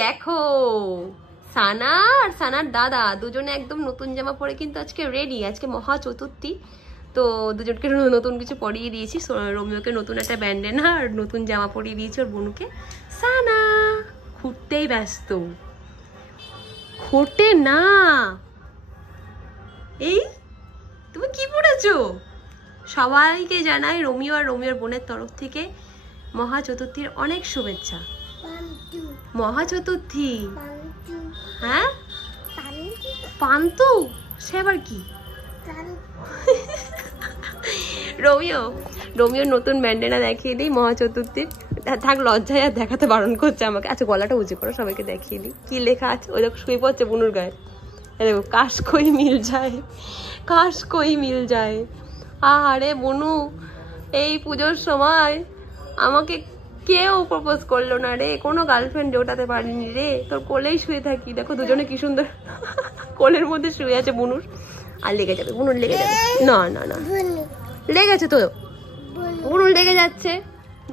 দেখো সানা আর সানার দাদা দুজনে একদম নতুন জামা পরে কিন্তু আজকে রেডি। আজকে মহা চতুর্থী, তো দুজনকে নতুন কিছু পরিয়ে দিয়েছি। রোমিওকে নতুন একটা ব্যান্ডেনা আর নতুন জামা পরিয়ে দিয়েছি ওর বোনুকে। সানা ঘুরতেই ব্যস্ত, ঘোটে না। এই তুমি কি পড়েছো? সবাইকে জানাই রোমিও আর রোমিওর বোনের তরফ থেকে মহা চতুর্থীর অনেক শুভেচ্ছা। মহা চতুর্থী, হ্যাঁ পান্তু, সে আবার কি? রোমিওর নতুন ব্যান্ডেনা দেখিয়ে দিই মহা চতুর্থীর। থাক, লজ্জায় আর দেখাতে বারণ করছে আমাকে। আচ্ছা গলাটা উঁচু করো, সবাইকে দেখিয়ে দিই কি লেখা আছে। ওই দেখো শুয়ে পড়ছে বুনুর গায়ে। দেখো কাশ কই মিল যায়, কাশ কই মিল যায়। আরে বুনু, এই পুজোর সময় আমাকে কেউ প্রপোজ করলো না রে, কোনো গার্লফ্রেন্ড জোটাতে পারিনি রে, তোর কোলেই শুয়ে থাকি। দেখো দুজনে কি সুন্দর কোলের মধ্যে শুয়ে আছে বুনুর। আর লেগে যাবে বুনুর, লেগে যাবে। না না না, লেগেছে তো, বুনুর লেগে যাচ্ছে,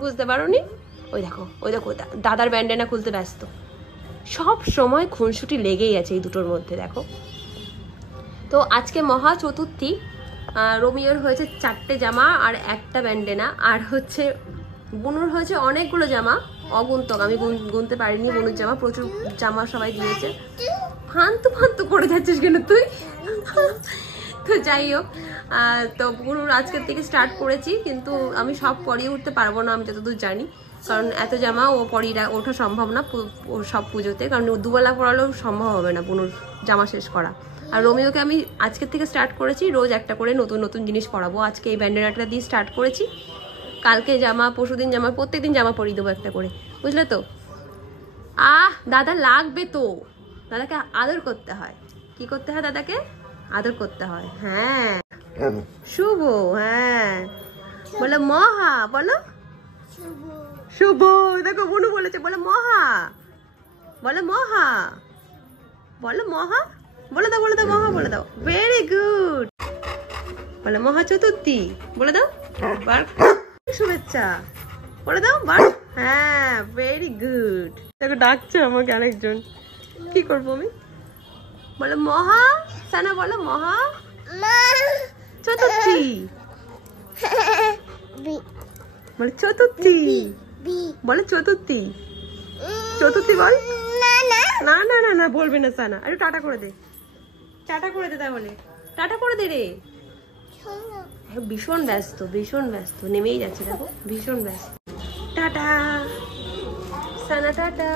বুঝতে পারোনি? ওই দেখো ওই দেখো দাদার ব্যান্ডেনা খুলতে ব্যস্ত। সব সময় খুনসুটি লেগেই আছে এই দুটোর মধ্যে। দেখো তো আজকে মহা চতুর্থী। রোমিওর হয়েছে 4টে জামা আর একটা ব্যান্ডেনা, আর হচ্ছে বুনুর হয়েছে অনেকগুলো জামা, অগুন্তক। আমি গুনতে পারিনি বুনুর জামা, প্রচুর জামা সবাই দিয়েছে। ফান্তু ফান্তু করে যাচ্ছিস কেন তুই? তো যাই হোক, তো বুনুর আজকের থেকে স্টার্ট করেছি, কিন্তু আমি সব পরিয়ে উঠতে পারবো না আমি যতদূর জানি, কারণ এত জামা ও পরিয়ে ওঠা সম্ভব না সব পুজোতে, কারণ দুবেলা পরালেও সম্ভব হবে না বুনুর জামা শেষ করা। আর রোমিওকে আমি আজকের থেকে স্টার্ট করেছি, রোজ একটা করে নতুন নতুন জিনিস পরাবো। আজকে এই ব্যান্ডেনাটা দিয়ে স্টার্ট করেছি, কালকে জামা, পরশুদিন জামা, প্রত্যেকদিন জামা পরিয়ে দেবো একটা করে, বুঝলে তো? দাদা লাগবে তো, দাদাকে আদর করতে হয়। কি করতে হয়? দাদাকে আদর করতে হয়। হ্যাঁ শুভ, হ্যাঁ বলো মহা, বলো শুভ। দেখো বুনু বলেছে, বলো মহা, বলো মহা, বলো মহা, বলে দাও বলে দাও মহা বলে দাও। ভেরি গুড, বলে মহা চতুর্থী বলে দাও, শুভেচ্ছা বলে দাও বার। হ্যাঁ ভেরি গুড। দেখো ডাকছে আমাকে আরেকজন, কি করবো আমি? বলো মহা, সানা বলো মহা চতুর্থী, বলে চতুর্থী, বলে চতুর্থী, চতুর্থী বল। না না না না বলবে না সানা। আরে টাটা করে দে, টাটা করে দে, তাহলে টাটা করে দে রে। ভীষণ ব্যস্ত, ভীষণ ব্যস্ত, নেমেই যাচ্ছে দেখো, ভীষণ ব্যস্ত। টাটা সানা, টাটা।